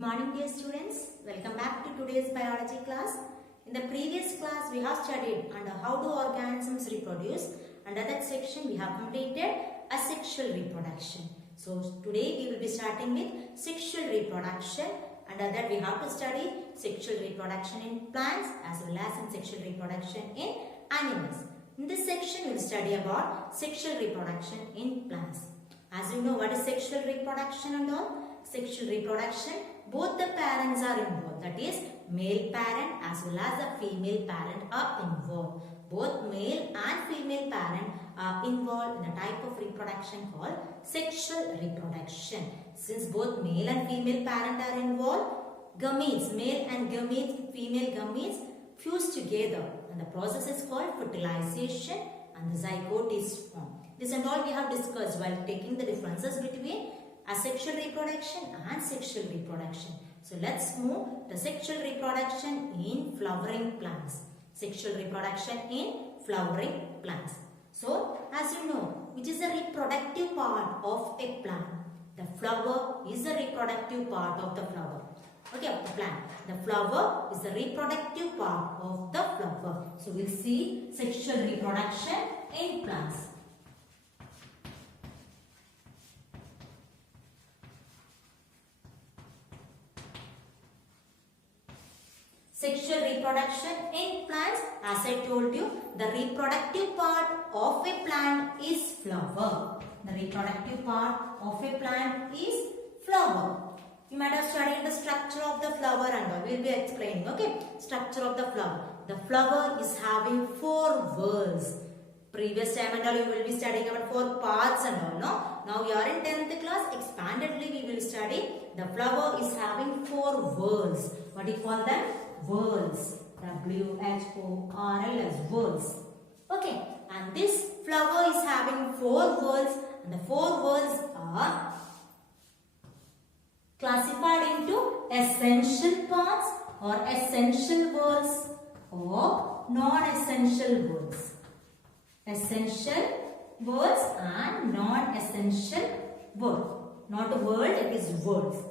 Good morning dear students, welcome back to today's biology class. In the previous class we have studied under how do organisms reproduce. Under that section we have completed asexual reproduction. So today we will be starting with sexual reproduction. Under that we have to study sexual reproduction in plants as well as in sexual reproduction in animals. In this section we will study about sexual reproduction in plants. As you know what is sexual reproduction and all? Sexual reproduction, both the parents are involved, that is male parent as well as the female parent are involved. Both male and female parent are involved in a type of reproduction called sexual reproduction. Since both male and female parent are involved, gametes, male and gametes, female gametes fuse together and the process is called fertilization and the zygote is formed. This and all we have discussed while taking the differences between asexual reproduction and sexual reproduction. So let's move to sexual reproduction in flowering plants. Sexual reproduction in flowering plants. So as you know, which is the reproductive part of a plant? The flower is the reproductive part of the flower. Okay, of the plant. The flower is the reproductive part of the flower. So we'll see sexual reproduction in plants. Sexual reproduction in plants, as I told you, the reproductive part of a plant is flower. The reproductive part of a plant is flower. You might have studied the structure of the flower and all. We will be explaining, okay? Structure of the flower. The flower is having 4 whorls. Previous time and all you will be studying about 4 parts and all, no? Now we are in 10th class. Expandedly we will study. The flower is having 4 whorls. What do you call them? Whorls. W-H-O-R-L-S. Whorls. Okay. And this flower is having 4 whorls. And the 4 whorls are classified into essential parts or essential whorls or non-essential whorls. Essential whorls and non-essential whorl. Not a word, it is whorls.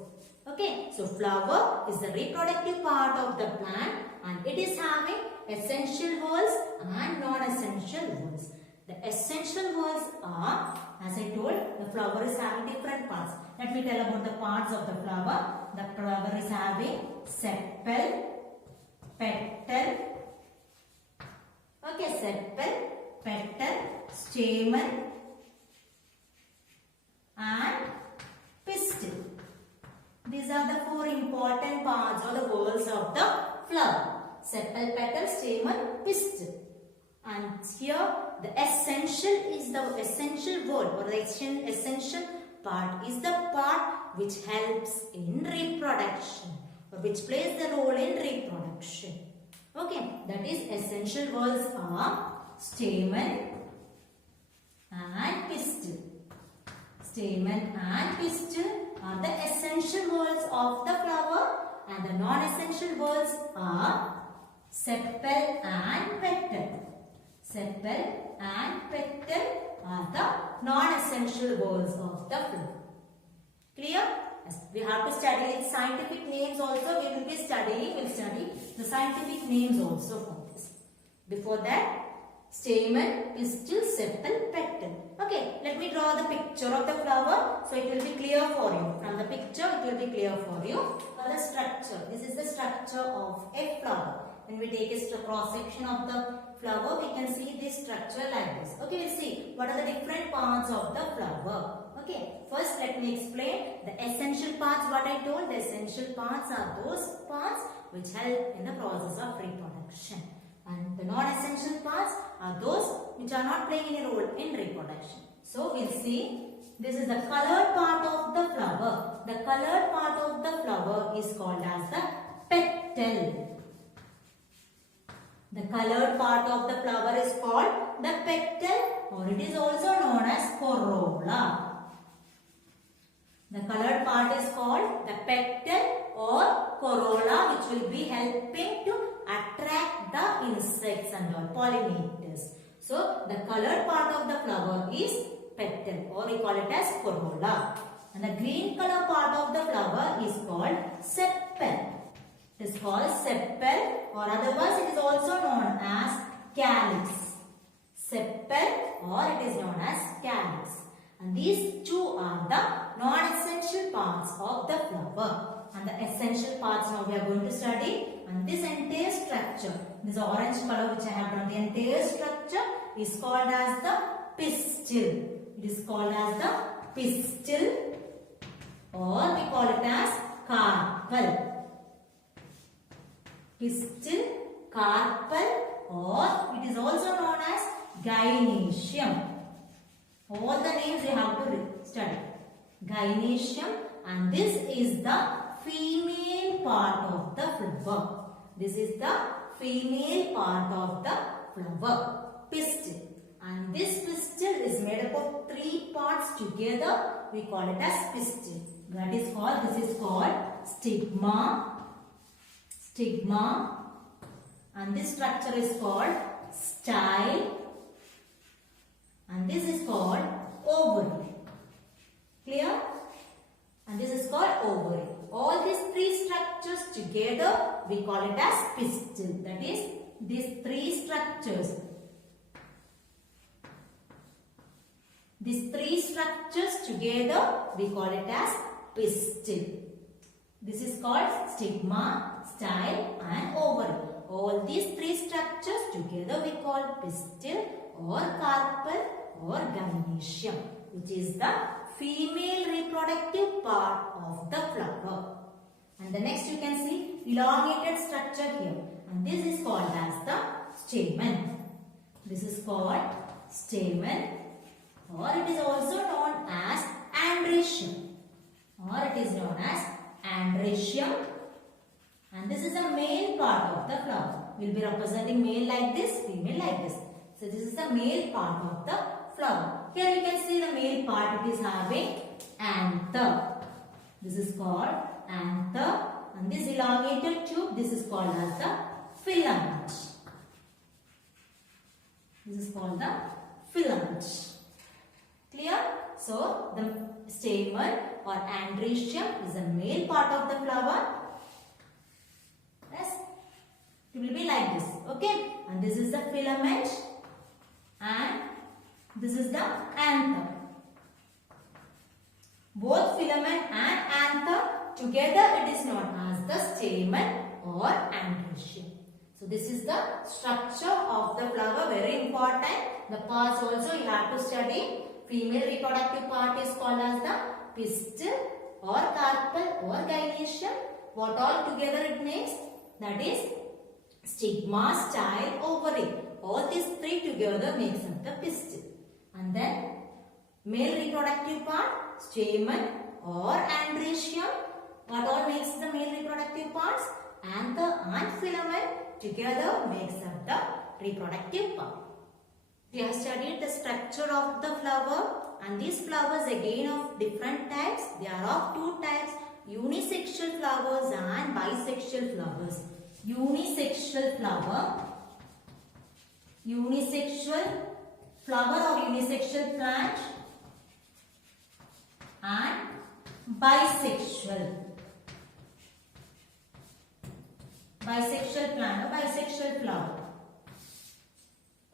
Okay, so flower is the reproductive part of the plant and it is having essential whorls and non-essential whorls. The essential whorls are, as I told, the flower is having different parts. Let me tell about the parts of the flower. The flower is having sepal, petal, okay, sepal, petal, stamen and pistil. These are the 4 important parts or the whorls of the flower. Sepal, petal, stamen, pistil. And here the essential is the essential whorl or the essential part is the part which helps in reproduction or which plays the role in reproduction. Okay, that is essential whorls are stamen and pistil. Stamen and pistil are the essential whorls of the flower and the non-essential whorls are sepal and petal. Sepal and petal are the non-essential whorls of the flower. Clear? Yes. We have to study its scientific names also. We will be studying. We will study the scientific names also for this. Before that, stamen, pistil, sepal, petal. Okay, let me draw the picture of the flower so it will be clear for you. From the picture it will be clear for you. For the structure, this is the structure of a flower. When we take a cross section of the flower, we can see this structure like this. Okay, we'll see what are the different parts of the flower. Okay, first let me explain the essential parts. What I told, the essential parts are those parts which help in the process of reproduction. And the non-essential parts are those which are not playing any role in reproduction. So we'll see, this is the colored part of the flower. The colored part of the flower is called as the petal. The colored part of the flower is called the petal or it is also known as corolla. The colored part is called the petal or corolla which will be helping to attract the insects and all pollinators. So the colored part of the flower is petal, or we call it as corolla. And the green color part of the flower is called sepal. or otherwise it is also known as calyx. Sepal or it is known as calyx. And these two are the non-essential parts of the flower. And the essential parts now we are going to study. And this entire structure, this orange color which I have drawn, the entire structure is called as the pistil. It is called as the pistil, or we call it as carpel. Pistil, carpel, or it is also known as gynoecium. All the names you have to study. Gynoecium, and this is the female part of the flower. This is the female part of the flower. Pistil. And this pistil is made up of 3 parts together. We call it as pistil. That is called, this is called stigma. Stigma. And this structure is called style. And this is called ovary. Clear? And this is called ovary. All these 3 structures together we call it as pistil. That is, these 3 structures. These 3 structures together we call it as pistil. This is called stigma, style and ovary. All these 3 structures together we call pistil or carpel or gynoecium, which is the female reproductive part of the flower. And the next you can see elongated structure here, and this is called as the stamen. This is called stamen, or it is also known as androecium, or it is known as androecium. And this is the male part of the flower. We will be representing male like this, female like this. So this is the male part of the flower. Here you can see the male part, it is having anther. This is called anther, and this elongated tube, this is called as the filament. This is called the filament. Clear? So the stamen or androecium is the male part of the flower. Yes, it will be like this. Okay, and this is the filament, and this is the anther. Both filament and anther together it is known as the stamen or androecium. So this is the structure of the flower, very important. The parts also you have to study. Female reproductive part is called as the pistil or carpel or gynoecium. What all together it makes? That is stigma, style, ovary. All these 3 together makes up the pistil. And then male reproductive part, stamen or androecium. What all makes the male reproductive parts? Anther and filament together makes up the reproductive part. We have studied the structure of the flower, and these flowers again of different types. They are of 2 types, unisexual flowers and bisexual flowers. Unisexual flower, unisexual flower or unisexual plant, and bisexual plant or bisexual flower.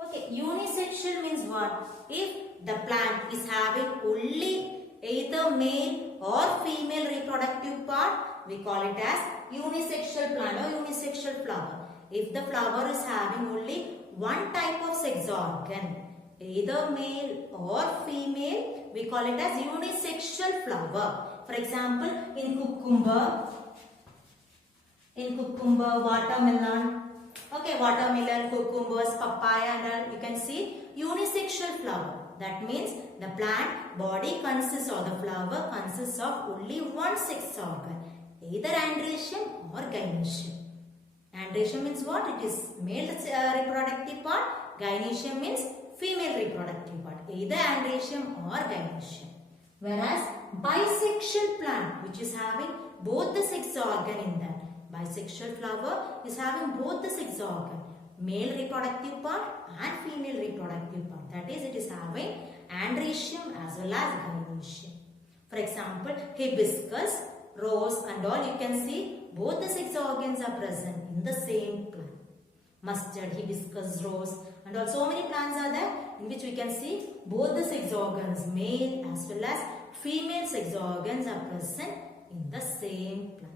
Okay, unisexual means what? If the plant is having only either male or female reproductive part, we call it as unisexual plant or unisexual flower. If the flower is having only one type of sex organ, either male or female, we call it as unisexual flower. For example, in cucumber, watermelon, okay, watermelon, cucumbers, papaya and all, you can see unisexual flower. That means the plant body consists or the flower consists of only one sex organ, either androecium or gynoecium. Androecium means what? It is male reproductive part. Gynoecium means female reproductive part, either androecium or gynoecium. Whereas bisexual plant, which is having both the sex organ in that. Bisexual flower is having both the sex organ, male reproductive part and female reproductive part. That is, it is having androecium as well as gynoecium. For example, hibiscus, rose and all, you can see both the sex organs are present in the same plant. Mustard, hibiscus, rose and also so many plants are there in which we can see both the sex organs, male as well as female sex organs are present in the same plant.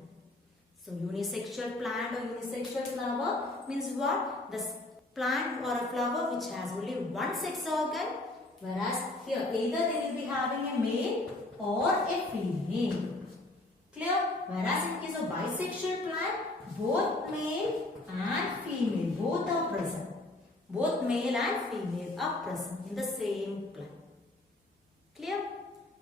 So unisexual plant or unisexual flower means what? The plant or a flower which has only one sex organ, whereas here either they will be having a male or a female. Clear? Whereas in case of bisexual plant, both male and female both are present. Both male and female are present in the same plant. Clear?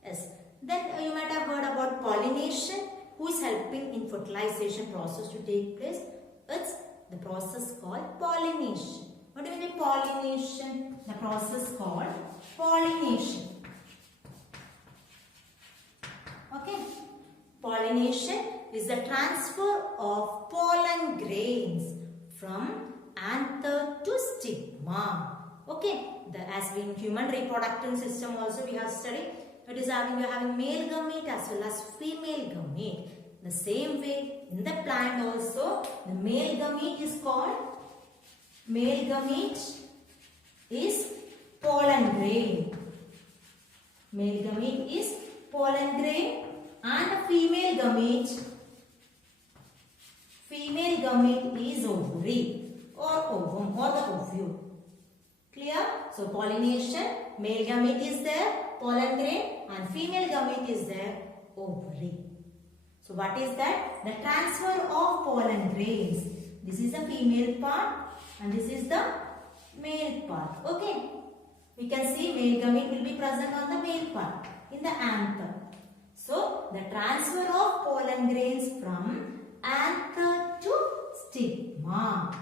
Yes. Then you might have heard about pollination. Who is helping in fertilization process to take place? It's the process called pollination. What do you mean by pollination? The process called pollination. Okay. Pollination is the transfer of pollen grains from anther to stigma. Okay. As in human reproductive system also we have studied. It is having, we are having male gamete as well as female gamete. The same way in the plant also, the male gamete is called, male gamete is pollen grain. Male gamete is pollen grain and the female gamete is ovary or ovum or the ovule. Clear? So pollination, male gamete is there, pollen grain, and female gamete is there, ovary. So what is that? The transfer of pollen grains. This is the female part and this is the male part. Okay. We can see male gamete will be present on the male part in the anther. So the transfer of pollen grains from anther to stigma.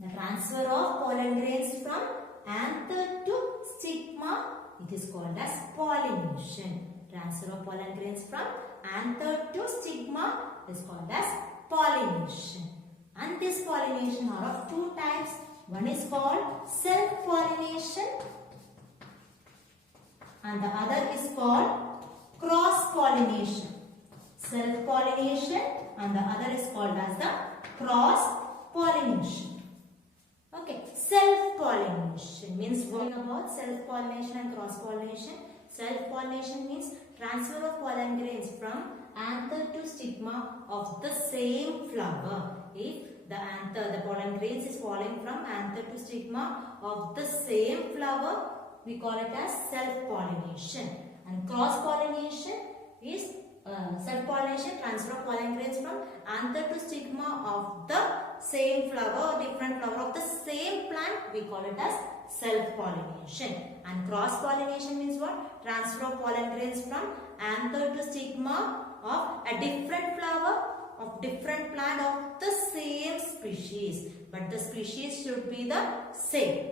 The transfer of pollen grains from anther to stigma, it is called as pollination. Transfer of pollen grains from anther to stigma is called as pollination. And this pollination are of two types. One is called self-pollination and the other is called cross-pollination. Self-pollination and the other is called as the cross-pollination. Okay, self-pollination means what about self-pollination and cross-pollination? Self-pollination means transfer of pollen grains from anther to stigma of the same flower. If the anther, the pollen grains is falling from anther to stigma of the same flower, we call it as self-pollination. And cross-pollination is self-pollination, transfer of pollen grains from anther to stigma of the same flower or different flower of the same plant, we call it as self-pollination. And cross-pollination means what? Transfer of pollen grains from anther to stigma of a different flower of different plant of the same species. But the species should be the same.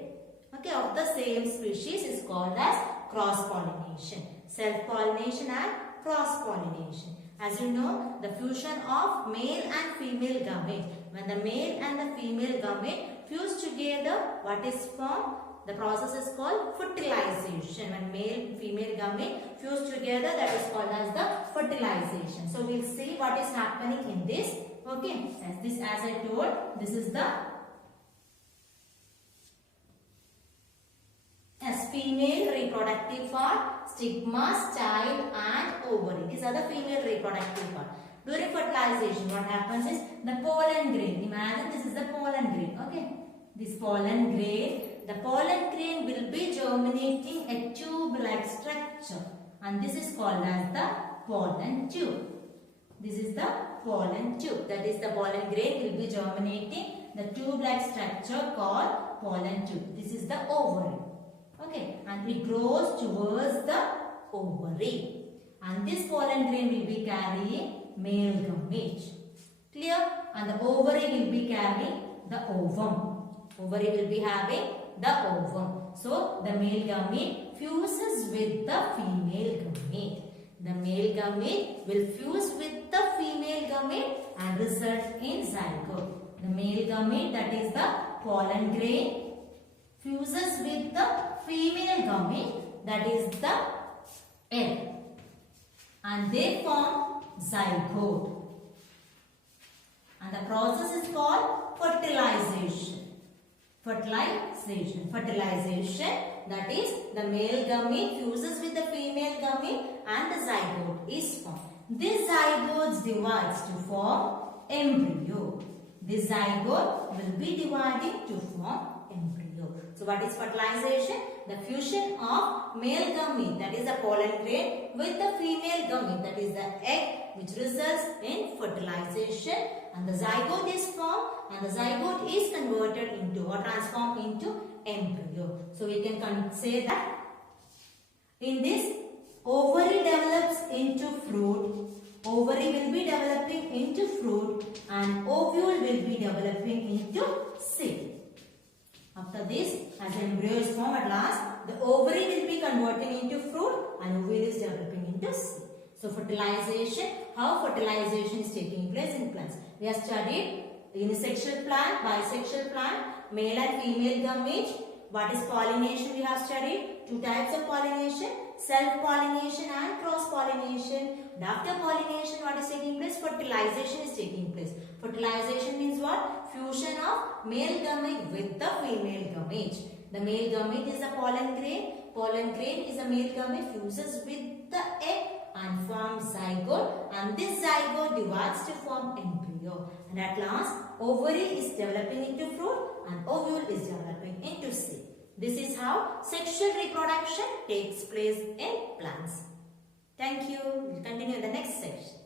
Okay, of the same species is called as cross-pollination. Self-pollination and cross-pollination. As you know, the fusion of male and female gamete. When the male and the female gamete fuse together, what is formed? The process is called fertilization. When male and female gamete fuse together, that is called as the fertilization. So we will see what is happening in this. Okay, as I told, this is the female reproductive part, stigma, style and ovary. These are the female reproductive part. During fertilization, what happens is the pollen grain. Imagine this is the pollen grain. Okay, this pollen grain. The pollen grain will be germinating a tube-like structure, and this is called as the pollen tube. This is the pollen tube. That is, the pollen grain will be germinating the tube-like structure called pollen tube. This is the ovary. Okay, and it grows towards the ovary, and this pollen grain will be carrying male gamete. Clear? And the ovary will be carrying the ovum. Ovary will be having the ovum. So the male gamete fuses with the female gamete. The male gamete will fuse with the female gamete and result in zygote. The male gamete, that is the pollen grain, fuses with the female gamete, that is the egg, and they form zygote. And the process is called fertilization. Fertilization, that is the male gamete fuses with the female gamete and the zygote is formed. This zygote divides to form embryo. This zygote will be dividing to form embryo. So what is fertilization? The fusion of male gamete, that is the pollen grain, with the female gamete, that is the egg, which results in fertilization, and the zygote is formed, and the zygote is converted into or transformed into embryo. So we can say that in this, ovary develops into fruit, ovary will be developing into fruit, and ovule will be developing into seed. After this, as embryo is formed at last, the ovary will be converting into fruit and ovule is developing into seed. So fertilization, how fertilization is taking place in plants. We have studied unisexual plant, bisexual plant, male and female gamete. What is pollination we have studied? Two types of pollination, self-pollination and cross-pollination. And after pollination, what is taking place? Fertilization is taking place. Fertilization means what? Fusion of male gamete with the female gamete. The male gamete is the pollen grain. Pollen grain is a male gamete fuses with the egg and forms zygote, and this zygote divides to form embryo. And at last, ovary is developing into fruit and ovule is developing into seed. This is how sexual reproduction takes place in plants. Thank you. We'll continue in the next section.